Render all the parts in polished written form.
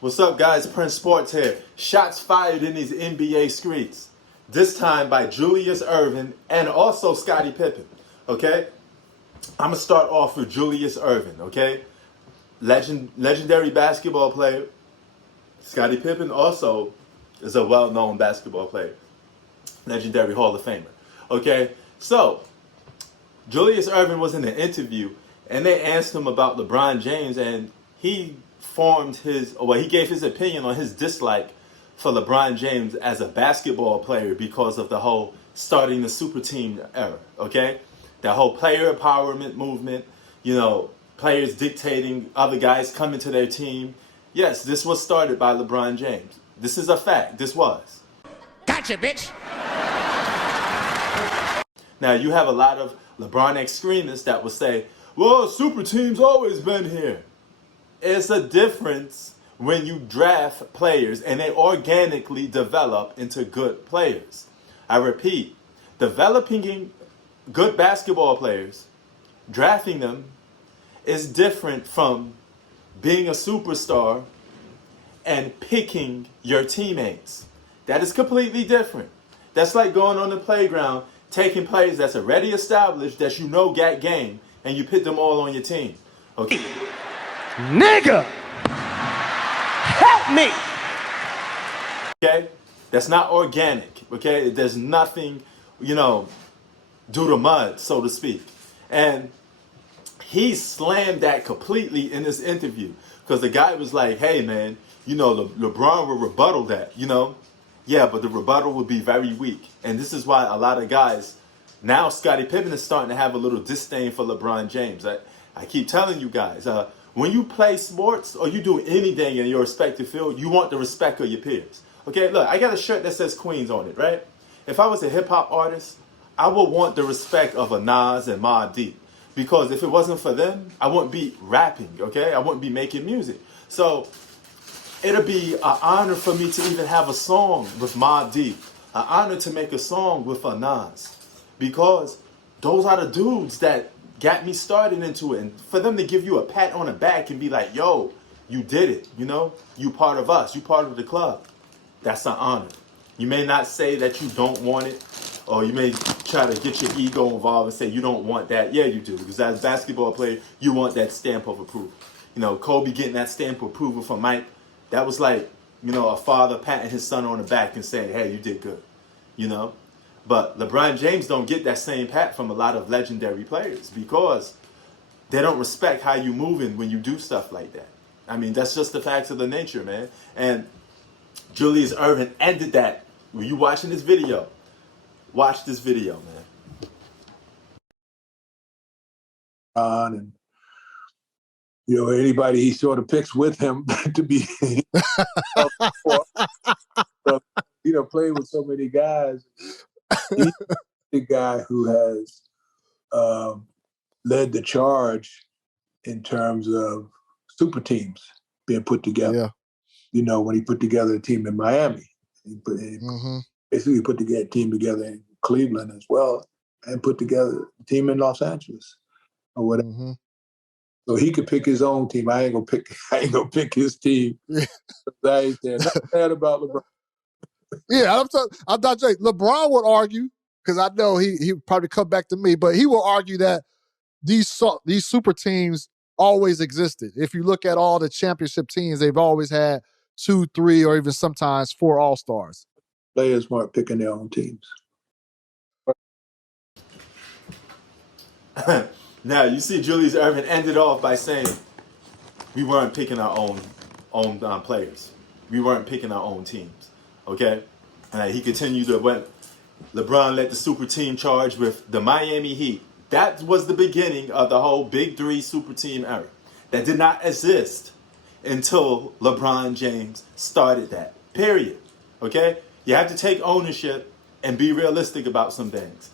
What's up, guys? Prince Sports here. Shots fired in these NBA streets. This time by Julius Erving and also Scottie Pippen. Okay? I'm going to start off with Julius Erving. Okay? Legendary basketball player. Scottie Pippen also is a well-known basketball player. Legendary Hall of Famer. Okay? So, Julius Erving was in an interview and they asked him about LeBron James, and he gave his opinion on his dislike for LeBron James as a basketball player because of the whole starting the super team era, okay? That whole player empowerment movement, players dictating other guys coming to their team. Yes, this was started by LeBron James. This is a fact. This was. Gotcha, bitch. Now, you have a lot of LeBron extremists that will say, well, super team's always been here. It's a difference when you draft players and they organically develop into good players. I repeat, developing good basketball players, drafting them, is different from being a superstar and picking your teammates. That is completely different. That's like going on the playground, taking players that's already established, that you know got game, and you put them all on your team. Okay? Nigga, help me. Okay? That's not organic. Okay? There's nothing, due to mud, so to speak. And he slammed that completely in this interview because the guy was like, hey, man, LeBron will rebuttal that, Yeah, but the rebuttal would be very weak. And this is why a lot of guys, now Scottie Pippen is starting to have a little disdain for LeBron James. I keep telling you guys, when you play sports or you do anything in your respective field, you want the respect of your peers. Okay, look, I got a shirt that says Queens on it, right? If I was a hip-hop artist, I would want the respect of a Nas and Mobb Deep. Because if it wasn't for them, I wouldn't be rapping, okay? I wouldn't be making music. So it'll be an honor for me to even have a song with Mobb Deep. An honor to make a song with a Nas. Because those are the dudes that got me started into it. And for them to give you a pat on the back and be like, yo, you did it, You part of us. You part of the club. That's an honor. You may not say that you don't want it, or you may try to get your ego involved and say you don't want that. Yeah, you do. Because as a basketball player, you want that stamp of approval. Kobe getting that stamp of approval from Mike, that was like, a father patting his son on the back and saying, hey, you did good, But LeBron James don't get that same pat from a lot of legendary players because they don't respect how you moving when you do stuff like that. I mean, that's just the facts of the nature, man. And Julius Erving ended that. When you watching this video, watch this video, man. And anybody he sort of picks with him to be, playing with so many guys. He's the guy who has led the charge in terms of super teams being put together. Yeah. When he put together a team in Miami, basically put together a team together in Cleveland as well, and put together a team in Los Angeles or whatever. Mm-hmm. So he could pick his own team. I ain't gonna pick his team. I ain't there. Not bad about LeBron. Yeah, I'm not joking. LeBron would argue, because I know he probably come back to me, but he will argue that these super teams always existed. If you look at all the championship teams, they've always had 2, 3, or even sometimes 4 All-Stars. Players weren't picking their own teams. Now, you see Julius Erving ended off by saying we weren't picking our own players. We weren't picking our own teams, okay? And he continued to when LeBron led the super team charge with the Miami Heat. That was the beginning of the whole Big Three super team era. That did not exist until LeBron James started that, period, okay? You have to take ownership and be realistic about some things.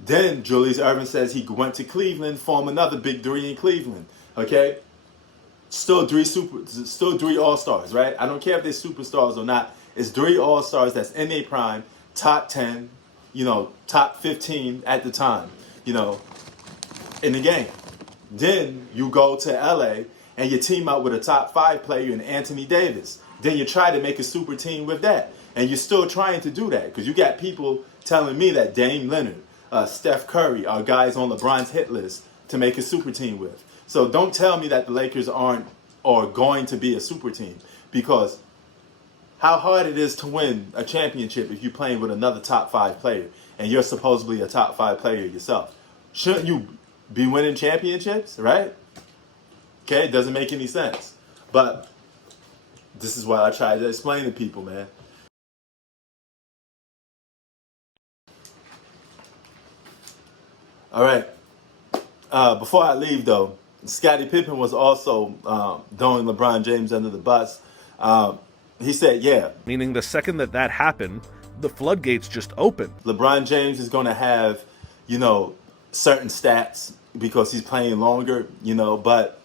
Then Julius Erving says he went to Cleveland, formed another Big Three in Cleveland. Okay, still three All-Stars, right? I don't care if they're superstars or not. It's 3 All-Stars that's in their prime, top 10, top 15 at the time, in the game. Then you go to LA and you team up with a top 5 player in Anthony Davis. then you try to make a super team with that. And you're still trying to do that because you got people telling me that Dame Leonard, Steph Curry are guys on LeBron's hit list to make a super team with. So don't tell me that the Lakers aren't or going to be a super team, because how hard it is to win a championship if you're playing with another top 5 player and you're supposedly a top 5 player yourself. Shouldn't you be winning championships, right? Okay, it doesn't make any sense. But this is what I try to explain to people, man. All right. Before I leave, though, Scottie Pippen was also throwing LeBron James under the bus. He said, yeah. Meaning the second that happened, the floodgates just opened. LeBron James is going to have, certain stats because he's playing longer, but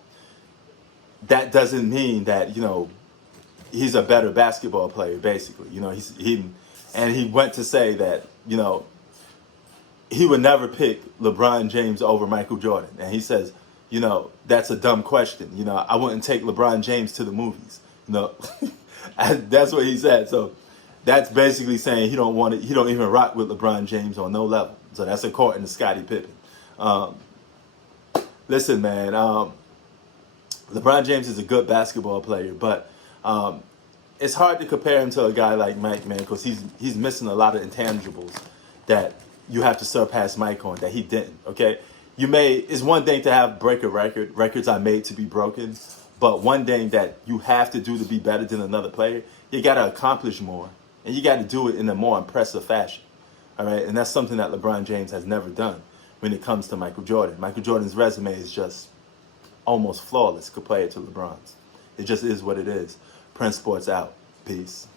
that doesn't mean that, he's a better basketball player, basically. He went to say that, he would never pick LeBron James over Michael Jordan. And he says, that's a dumb question. I wouldn't take LeBron James to the movies. That's what he said. So that's basically saying he don't even rock with LeBron James on no level. So that's according to Scottie Pippen. Listen, man, LeBron James is a good basketball player, but it's hard to compare him to a guy like Mike, man, because he's missing a lot of intangibles that you have to surpass Mike on that he didn't. Okay, it's one thing to break a record. Records are made to be broken, but one thing that you have to do to be better than another player, you got to accomplish more, and you got to do it in a more impressive fashion. All right, and that's something that LeBron James has never done when it comes to Michael Jordan. Michael Jordan's resume is just almost flawless compared to LeBron's. It just is what it is. Prince Sports out. Peace.